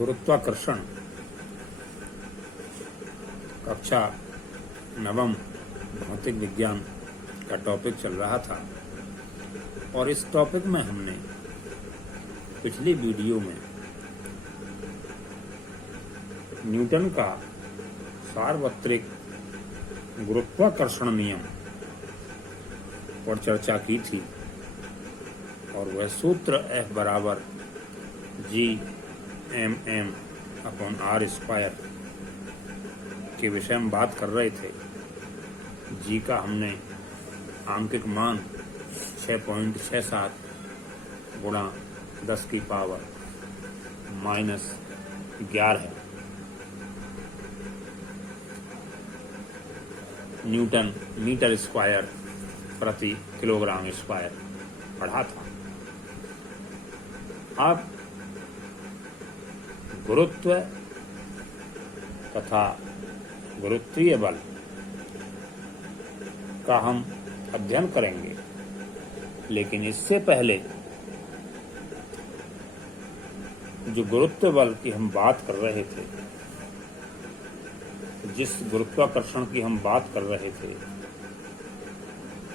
गुरुत्वाकर्षण कक्षा नवम भौतिक विज्ञान का टॉपिक चल रहा था और इस टॉपिक में हमने पिछली वीडियो में न्यूटन का सार्वत्रिक गुरुत्वाकर्षण नियम पर चर्चा की थी और वह सूत्र F बराबर G/m/r² के विषय में बात कर रहे थे। G का हमने आंकिक मान 6.67 गुणा 10⁻⁻11 है। न्यूटन मीटर स्क्वायर प्रति किलोग्राम स्क्वायर पढ़ा था। अब गुरुत्व तथा गुरुत्वीय बल का हम अध्ययन करेंगे, लेकिन इससे पहले जो गुरुत्व बल की हम बात कर रहे थे, जिस गुरुत्वाकर्षण की हम बात कर रहे थे,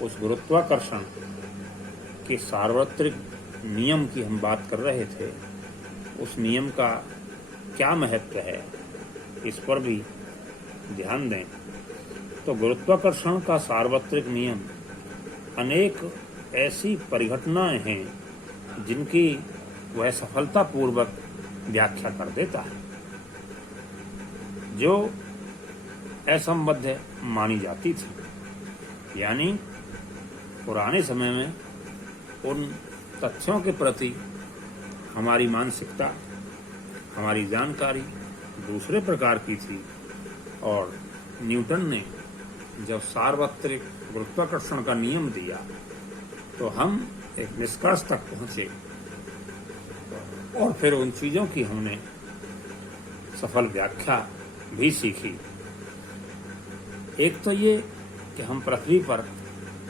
उस गुरुत्वाकर्षण के सार्वत्रिक नियम की हम बात कर रहे थे। उस नियम का क्या महत्व है, इस पर भी ध्यान दें। तो गुरुत्वाकर्षण का सार्वत्रिक नियम अनेक ऐसी परिघटनाएं हैं जिनकी वह सफलतापूर्वक व्याख्या कर देता है, जो असंबद्ध मानी जाती थी। यानी पुराने समय में उन तथ्यों के प्रति हमारी मानसिकता, हमारी जानकारी दूसरे प्रकार की थी और न्यूटन ने जब सार्वत्रिक गुरुत्वाकर्षण का नियम दिया तो हम एक निष्कर्ष तक पहुंचे और फिर उन चीजों की हमने सफल व्याख्या भी सीखी। एक तो ये कि हम पृथ्वी पर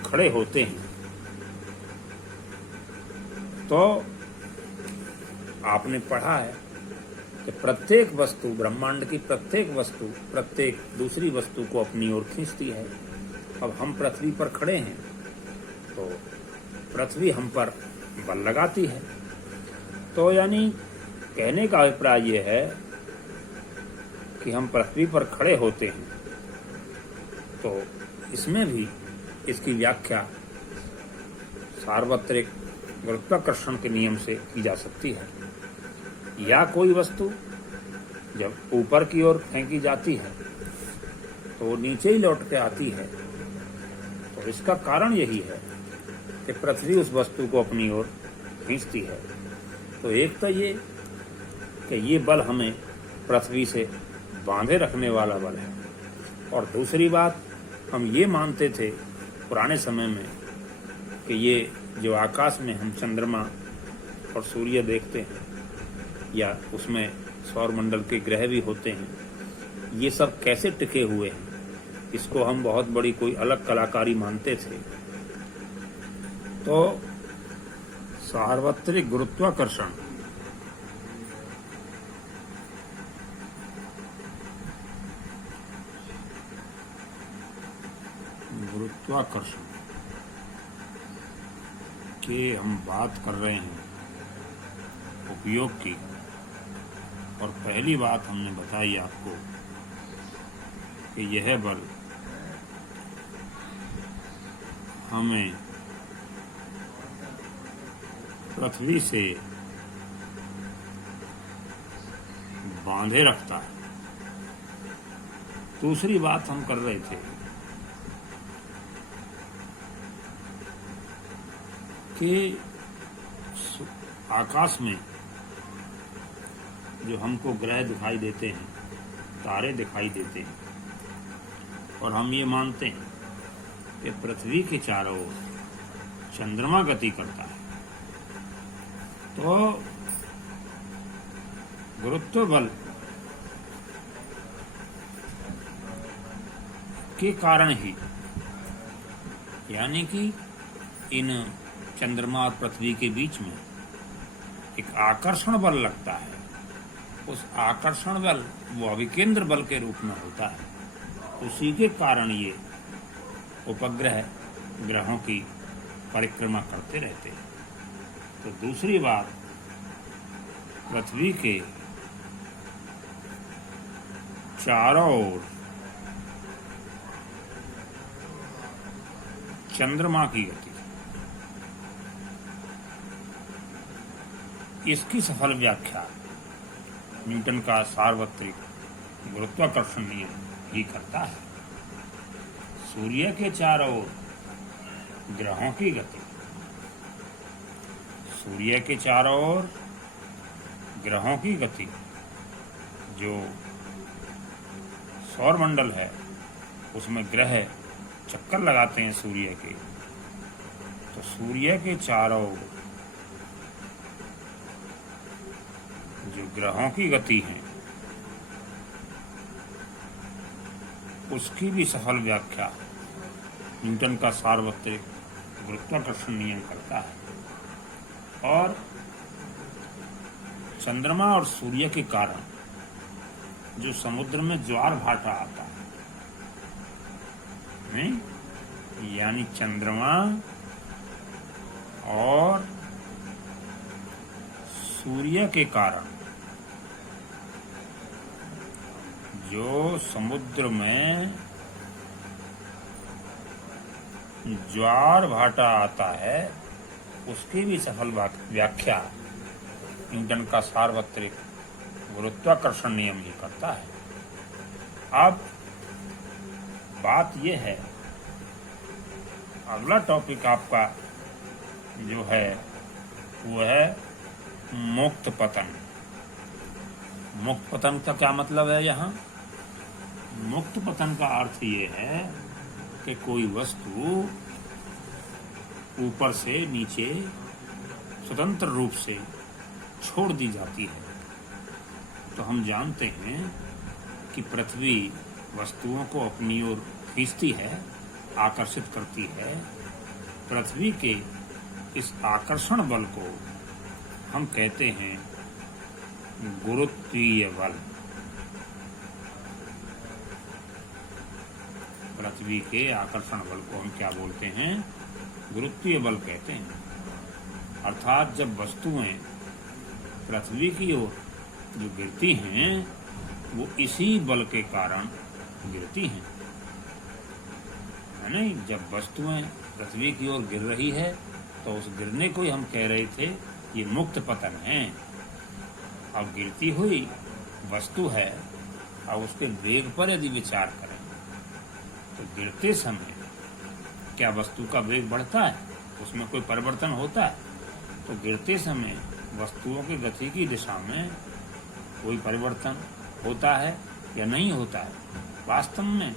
खड़े होते हैं तो आपने पढ़ा है कि प्रत्येक वस्तु, ब्रह्मांड की प्रत्येक वस्तु प्रत्येक दूसरी वस्तु को अपनी ओर खींचती है। अब हम पृथ्वी पर खड़े हैं तो पृथ्वी हम पर बल लगाती है। तो यानी कहने का अभिप्राय यह है कि हम पृथ्वी पर खड़े होते हैं तो इसमें भी इसकी व्याख्या सार्वत्रिक गुरुत्वाकर्षण के नियम से की जा सकती है। या कोई वस्तु जब ऊपर की ओर फेंकी जाती है तो वो नीचे ही लौट के आती है। तो इसका कारण यही है कि पृथ्वी उस वस्तु को अपनी ओर खींचती है। तो एक तो ये कि ये बल हमें पृथ्वी से बांधे रखने वाला बल है, और दूसरी बात हम ये मानते थे पुराने समय में कि ये जो आकाश में हम चंद्रमा और सूर्य देखते हैं या उसमें सौरमंडल के ग्रह भी होते हैं, ये सब कैसे टिके हुए हैं, इसको हम बहुत बड़ी कोई अलग कलाकारी मानते थे। तो सार्वत्रिक गुरुत्वाकर्षण के हम बात कर रहे हैं उपयोग की। और पहली बात हमने बताई आपको कि यह बल हमें पृथ्वी से बांधे रखता है। दूसरी बात हम कर रहे थे कि आकाश में जो हमको ग्रह दिखाई देते हैं, तारे दिखाई देते हैं, और हम ये मानते हैं कि पृथ्वी के चारों ओर चंद्रमा गति करता है। तो गुरुत्व बल के कारण ही, यानी कि इन चंद्रमा और पृथ्वी के बीच में एक आकर्षण बल लगता है उस आकर्षण बल वो अभिकेंद्र बल के रूप में होता है। उसी के कारण ये उपग्रह ग्रहों की परिक्रमा करते रहते हैं। तो दूसरी बात, पृथ्वी के चारों ओर चंद्रमा की गति, इसकी सफल व्याख्या न्यूटन का सार्वत्रिक गुरुत्वाकर्षण नियम ही करता है। सूर्य के चारों ओर ग्रहों की गति, सूर्य के चारों ओर ग्रहों की गति, जो सौरमंडल है उसमें ग्रह चक्कर लगाते हैं सूर्य के, तो सूर्य के चारों ओर जो ग्रहों की गति है उसकी भी सफल व्याख्या न्यूटन का सार्वत्रिक गुरुत्वाकर्षण नियम करता है। और चंद्रमा और सूर्य के कारण जो समुद्र में ज्वार भाटा आता है, नहीं, यानी चंद्रमा और सूर्य के कारण जो समुद्र में ज्वार भाटा आता है उसकी भी सफल व्याख्या न्यूटन का सार्वत्रिक गुरुत्वाकर्षण नियम ही करता है। अब बात यह है, अगला टॉपिक आपका जो है वो है मुक्त पतन। मुक्त पतन का क्या मतलब है? यहाँ मुक्त पतन का अर्थ ये है कि कोई वस्तु ऊपर से नीचे स्वतंत्र रूप से छोड़ दी जाती है। तो हम जानते हैं कि पृथ्वी वस्तुओं को अपनी ओर खींचती है, आकर्षित करती है। पृथ्वी के इस आकर्षण बल को हम कहते हैं गुरुत्वीय बल। पृथ्वी के आकर्षण बल को हम क्या बोलते हैं? गुरुत्वीय बल कहते हैं। अर्थात जब वस्तुएं पृथ्वी की ओर जो गिरती हैं वो इसी बल के कारण गिरती हैं, है नहीं? जब वस्तुएं पृथ्वी की ओर गिर रही है तो उस गिरने को ही हम कह रहे थे ये मुक्त पतन है। अब गिरती हुई वस्तु है, अब उसके वेग पर यदि विचार करें तो गिरते समय क्या वस्तु का वेग बढ़ता है? उसमें कोई परिवर्तन होता है? तो गिरते समय वस्तुओं की गति की दिशा में कोई परिवर्तन होता है या नहीं होता है? वास्तव में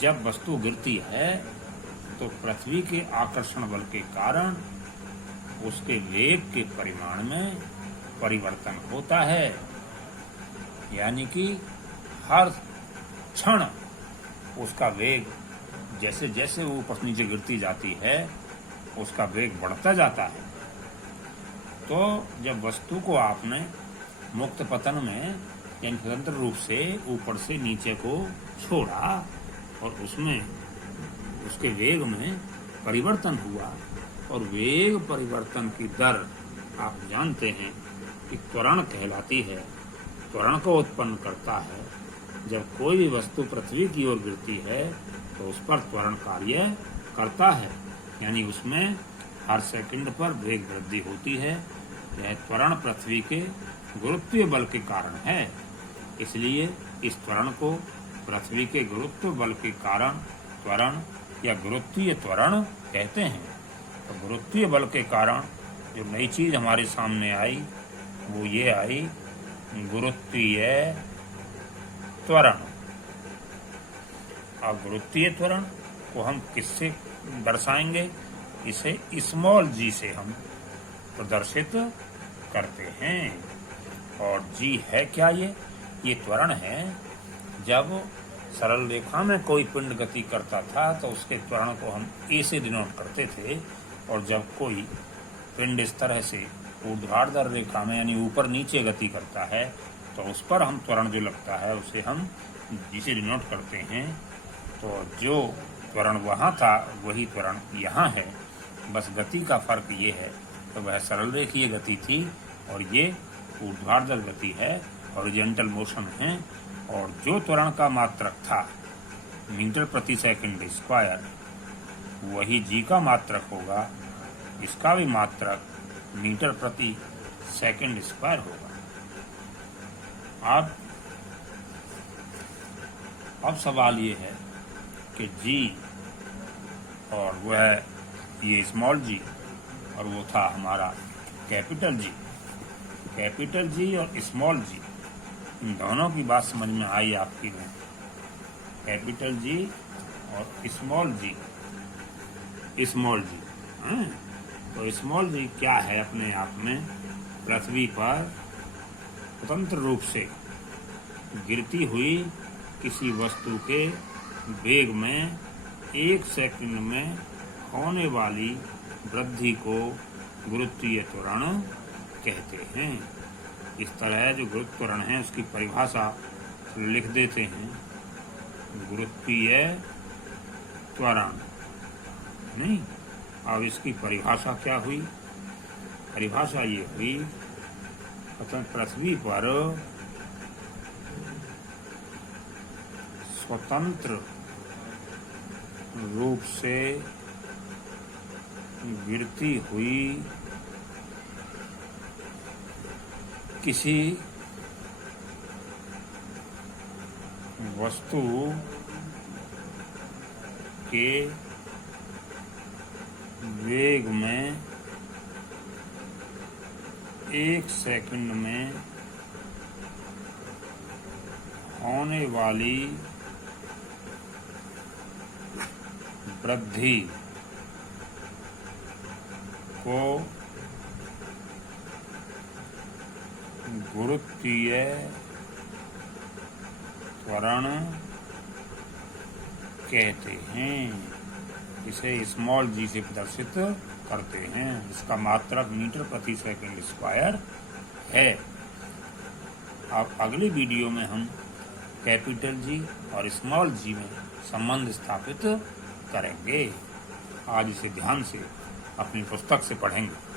जब वस्तु गिरती है तो पृथ्वी के आकर्षण बल के कारण उसके वेग के परिमाण में परिवर्तन होता है। यानी कि हर क्षण उसका वेग जैसे जैसे वो ऊपर नीचे गिरती जाती है उसका वेग बढ़ता जाता है। तो जब वस्तु को आपने मुक्त पतन में यानी स्वतंत्र रूप से ऊपर से नीचे को छोड़ा और उसमें उसके वेग में परिवर्तन हुआ, और वेग परिवर्तन की दर आप जानते हैं कि त्वरण कहलाती है। त्वरण को उत्पन्न करता है। जब कोई भी वस्तु पृथ्वी की ओर गिरती है तो उस पर त्वरण कार्य करता है, यानी उसमें हर सेकंड पर वेग वृद्धि होती है। यह त्वरण पृथ्वी के गुरुत्वीय बल के कारण है। इसलिए इस त्वरण को पृथ्वी के गुरुत्व बल के कारण त्वरण या गुरुत्वीय त्वरण कहते हैं। तो गुरुत्वीय बल के कारण जो नई चीज हमारे सामने आई वो ये आई गुरुत्वीय त्वरण। अब गुरुत्वीय त्वरण को हम किससे दर्शाएंगे? इसे स्मॉल जी से हम प्रदर्शित करते हैं। और जी है क्या? ये त्वरण है। जब सरल रेखा में कोई पिंड गति करता था तो उसके त्वरण को हम ए से डिनोट करते थे, और जब कोई पिंड इस तरह से ऊर्ध्वाधर रेखा में यानी ऊपर नीचे गति करता है तो उस पर हम त्वरण जो लगता है उसे हम जिसे डिनोट करते हैं, तो जो त्वरण वहाँ था वही त्वरण यहाँ है, बस गति का फर्क ये है। तो वह सरल रेखीय गति थी और ये ऊर्ध्वाधर गति है, हॉरिजॉन्टल मोशन है। और जो त्वरण का मात्रक था मीटर प्रति सेकंड स्क्वायर, वही जी का मात्रक होगा, इसका भी मात्रक मीटर प्रति सेकंड स्क्वायर होगा। अब सवाल ये है कि जी और वह ये स्मॉल जी और वो था हमारा कैपिटल जी और स्मॉल जी, इन दोनों की बात समझ में आई आपकी में? कैपिटल जी और स्मॉल जी हैं? तो स्मॉल जी क्या है? अपने आप में पृथ्वी पर स्वतंत्र रूप से गिरती हुई किसी वस्तु के वेग में 1 सेकंड में होने वाली वृद्धि को गुरुत्वीय त्वरण कहते हैं। इस तरह जो गुरुत्व त्वरण है उसकी परिभाषा लिख देते हैं, गुरुत्वीय त्वरण नहीं। अब इसकी परिभाषा क्या हुई? परिभाषा ये हुई, पृथ्वी पर स्वतंत्र रूप से गिरती हुई किसी वस्तु के वेग में 1 सेकंड में होने वाली वृद्धि को गुरुत्वीय त्वरण कहते हैं। इसे स्मॉल जी से प्रदर्शित करते हैं। इसका मात्रक मीटर प्रति सेकंड स्क्वायर है। अब अगली वीडियो में हम कैपिटल जी और स्मॉल जी में संबंध स्थापित करेंगे। आज इसे ध्यान से अपनी पुस्तक से पढ़ेंगे।